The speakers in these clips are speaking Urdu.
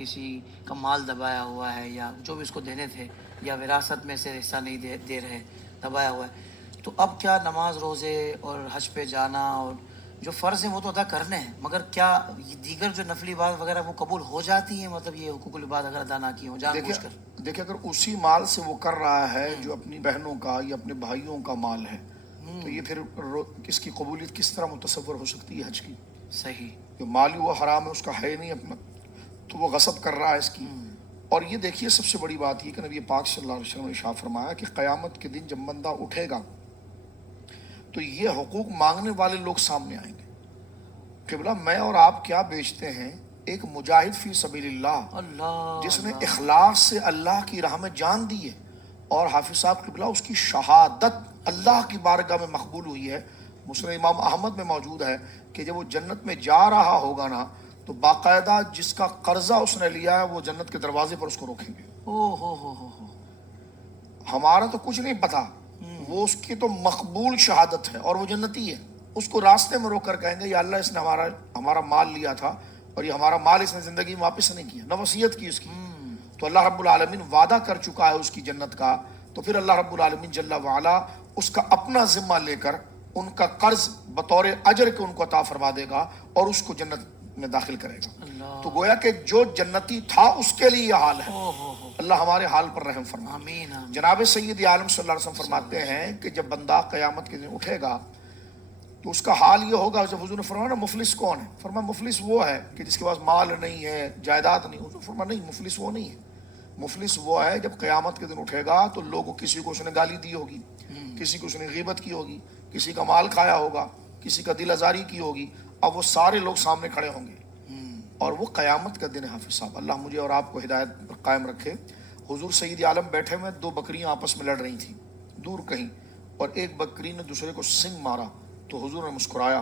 کسی کا مال دبایا ہوا ہے یا جو بھی اس کو دینے تھے یا وراثت میں سے حصہ نہیں دے رہے، دبایا ہوا ہے، تو اب کیا نماز روزے اور حج پہ جانا اور جو فرض ہیں وہ تو ادا کرنے ہیں، مگر کیا دیگر جو نفلی عبادت وغیرہ وہ قبول ہو جاتی ہیں؟ مطلب یہ حقوق العباد اگر ادا نہ کی ہوں جان دیکھیں بوجھ کر۔ دیکھیں اگر اسی مال سے وہ کر رہا ہے جو اپنی بہنوں کا یا اپنے بھائیوں کا مال ہے، تو یہ پھر اس کی قبولیت کس طرح متصور ہو سکتی ہے حج کی؟ صحیح۔ جو مال ہی وہ حرام ہے، اس کا ہے نہیں اپنا، تو وہ غصب کر رہا ہے اس کی۔ اور یہ دیکھیے سب سے بڑی بات یہ کہ نبی پاک صلی اللہ علیہ وسلم نے ارشاد فرمایا کہ قیامت کے دن جب بندہ اٹھے گا تو یہ حقوق مانگنے والے لوگ سامنے آئیں گے کہ بلا میں اور آپ کیا بیچتے ہیں؟ ایک مجاہد فی سبیل اللہ اللہ جس نے اخلاص سے اللہ کی راہ میں جان دی ہے، اور حافظ صاحب قبلہ اس کی شہادت اللہ کی بارگاہ میں مقبول ہوئی ہے۔ مسند امام احمد میں موجود ہے کہ جب وہ جنت میں جا رہا ہوگا نا تو باقاعدہ جس کا قرضہ اس نے لیا ہے وہ جنت کے دروازے پر اس کو روکیں گے۔ ہو ہمارا تو کچھ نہیں پتا، وہ اس کی تو مقبول شہادت ہے اور وہ جنتی ہے۔ اس کو راستے میں روک کر کہیں گے یا اللہ اس نے ہمارا مال لیا تھا اور یہ ہمارا مال اس نے زندگی میں واپس نہیں کیا، نہ وصیت کی اس کی، تو اللہ رب العالمین وعدہ کر چکا ہے اس کی جنت کا، تو پھر اللہ رب العالمین جل وعلا اس کا اپنا ذمہ لے کر ان کا قرض بطور اجر کے ان کو عطا فرما دے گا اور اس کو جنت میں داخل کرے گا۔ تو گویا کہ جو جنتی تھا اس کے لیے یہ حال ہے۔ اللہ ہمارے حال پر رحم فرما۔ آمین آمین۔ جناب سید عالم صلی اللہ علیہ وسلم فرماتے ہیں کہ جب بندہ قیامت کے دن اٹھے گا تو اس کا حال یہ ہوگا، جب حضور نے فرمایا نا مفلس کون ہے، فرمایا مفلس وہ ہے کہ جس کے پاس مال نہیں ہے، جائیداد نہیں۔ حضور فرمایا نہیں، مفلس وہ نہیں ہے، مفلس وہ ہے جب قیامت کے دن اٹھے گا تو لوگوں کسی کو اس نے گالی دی ہوگی، کسی کو اس نے غیبت کی ہوگی، کسی کا مال کھایا ہوگا، کسی کا دل آزاری کی ہوگی، اب وہ سارے لوگ سامنے کھڑے ہوں گے اور وہ قیامت کا دن ہے۔ حافظ صاحب اللہ مجھے اور آپ کو ہدایت پر قائم رکھے۔ حضور سید عالم بیٹھے ہوئے، دو بکریاں آپس میں لڑ رہی تھیں دور کہیں، اور ایک بکری نے دوسرے کو سنگ مارا تو حضور نے مسکرایا،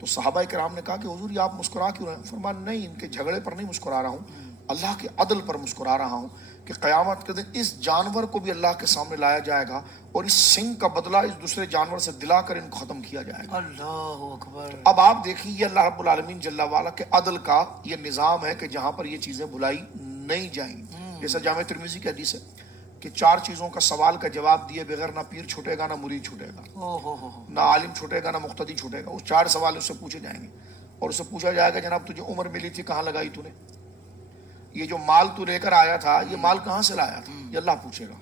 تو صحابہ کرام نے کہا کہ حضور یہ آپ مسکرا کیوں رہے ہیں؟ فرمایا نہیں، ان کے جھگڑے پر نہیں مسکرا رہا ہوں، اللہ کے عدل پر مسکرا رہا ہوں کہ قیامت کے دن اس جانور کو بھی اللہ کے سامنے لایا جائے گا اور اس سنگ کا بدلہ اس دوسرے جانور سے دلا کر ان کو ختم کیا جائے گا۔ اللہ اکبر۔ اب آپ دیکھیے یہ اللہ رب العالمین جل وعلا کے عدل کا یہ نظام ہے کہ جہاں پر یہ چیزیں بھلائی نہیں جائیں گی۔ جیسا جامع ترمذی کی حدیث ہے کہ 4 چیزوں کا سوال کا جواب دیے بغیر نہ پیر چھوٹے گا، نہ مرید چھوٹے گا، نہ عالم چھوٹے گا، نہ مقتدی چھوٹے گا۔ وہ 4 سوال اس سے پوچھے جائیں گے اور اس سے پوچھا جائے گا جناب تجھے عمر ملی تھی کہاں لگائی تو نے؟ یہ جو مال تو لے کر آیا تھا یہ مال کہاں سے لایا تھا؟ یہ اللہ پوچھے گا۔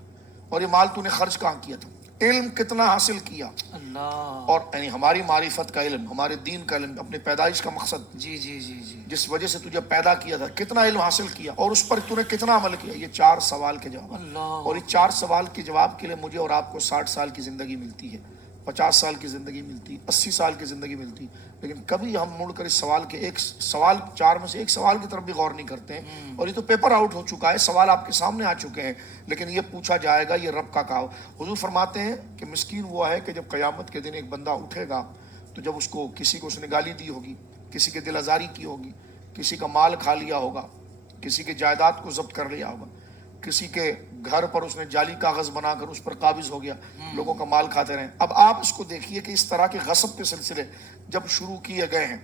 اور یہ مال تو نے خرچ کہاں کیا تھا؟ علم کتنا حاصل کیا؟ اللہ۔ اور یعنی ہماری معرفت کا علم، ہمارے دین کا علم، اپنی پیدائش کا مقصد، جی جی جی جی۔ جس وجہ سے تجھے پیدا کیا تھا، کتنا علم حاصل کیا اور اس پر تو نے کتنا عمل کیا؟ یہ 4 سوال کے جواب۔ اللہ۔ اور یہ 4 سوال کے جواب کے لیے مجھے اور آپ کو 60 سال کی زندگی ملتی ہے، 50 سال کی زندگی ملتی، 80 سال کی زندگی ملتی، لیکن کبھی ہم مڑ کر اس سوال کے ایک سوال 4 میں سے ایک سوال کی طرف بھی غور نہیں کرتے ہیں۔ اور یہ تو پیپر آؤٹ ہو چکا ہے، سوال آپ کے سامنے آ چکے ہیں، لیکن یہ پوچھا جائے گا، یہ رب کا کہا۔ حضور فرماتے ہیں کہ مسکین وہ ہے کہ جب قیامت کے دن ایک بندہ اٹھے گا تو جب اس کو کسی کو اس نے گالی دی ہوگی، کسی کے دل آزاری کی ہوگی، کسی کا مال کھا لیا ہوگا، کسی کے جائیداد کو ضبط کر لیا ہوگا، کسی کے گھر پر اس نے جعلی کاغذ بنا کر اس پر قابض ہو گیا، لوگوں کا مال کھاتے رہیں۔ اب آپ اس کو دیکھیے کہ اس طرح کے غصب کے سلسلے جب شروع کیے گئے ہیں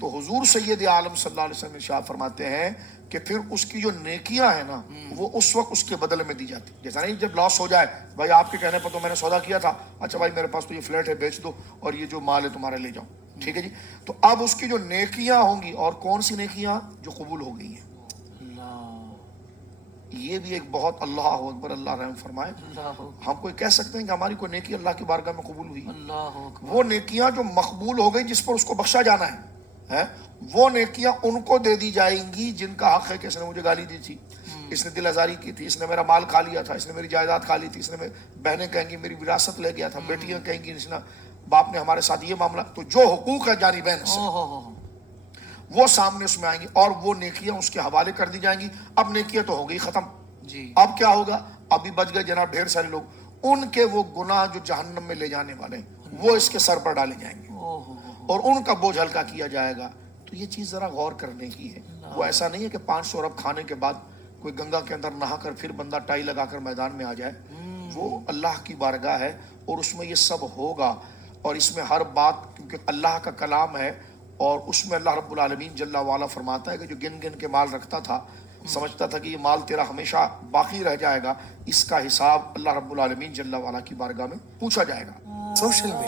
تو حضور سید عالم صلی اللہ علیہ وسلم ارشاد فرماتے ہیں کہ پھر اس کی جو نیکیاں ہیں نا وہ اس وقت اس کے بدلے میں دی جاتی۔ جیسا نہیں جب لاس ہو جائے، بھائی آپ کے کہنے پر تو میں نے سودا کیا تھا، اچھا بھائی میرے پاس تو یہ فلیٹ ہے بیچ دو اور یہ جو مال ہے تمہارے لے جاؤ، ٹھیک ہے جی۔ تو اب اس کی جو نیکیاں ہوں گی، اور کون سی نیکیاں؟ جو قبول ہو گئی ہیں۔ یہ بھی ایک بہت، اللہ اکبر، اللہ رحم فرمائے، ہم کوئی کہہ سکتے ہیں کہ ہماری کوئی نیکی اللہ کی بارگاہ میں قبول ہوئی؟ اللہ اکبر۔ وہ نیکیاں جو مقبول ہو گئی جس پر اس کو بخشا جانا ہے، وہ نیکیاں ان کو دے دی جائیں گی جن کا حق ہے کہ اس نے مجھے گالی دی تھی، اس نے دل آزاری کی تھی، اس نے میرا مال کھا لیا تھا، اس نے میری جائیداد کھا لی تھی، اس نے بہنیں کہیں گی میری وراثت لے گیا تھا، بیٹیاں کہیں گی اس نے باپ نے ہمارے ساتھ یہ معاملہ، تو جو حقوق ہے جانبین سے وہ سامنے اس میں آئیں گی اور وہ نیکیاں اس کے حوالے کر دی جائیں گی۔ اب نیکیاں تو ہو گئی ختم، جی۔ اب کیا ہوگا؟ ابھی بچ گئے جناب ڈھیر سارے لوگ، ان کے وہ گناہ جو جہنم میں لے جانے والے ہیں وہ اس کے سر پر ڈالے جائیں گے اور ان کا بوجھ ہلکا کیا جائے گا۔ تو یہ چیز ذرا غور کرنے کی ہے۔ وہ ایسا نہیں ہے کہ 500 ارب کھانے کے بعد کوئی گنگا کے اندر نہا کر پھر بندہ ٹائی لگا کر میدان میں آ جائے۔ وہ اللہ کی بارگاہ ہے اور اس میں یہ سب ہوگا، اور اس میں ہر بات کیونکہ اللہ کا کلام ہے، اور اس میں اللہ رب العالمین جل وعلا فرماتا ہے کہ جو گن گن کے مال رکھتا تھا سمجھتا تھا کہ یہ مال تیرا ہمیشہ باقی رہ جائے گا، اس کا حساب اللہ رب العالمین جل وعلا کی بارگاہ میں پوچھا جائے گا. سوشل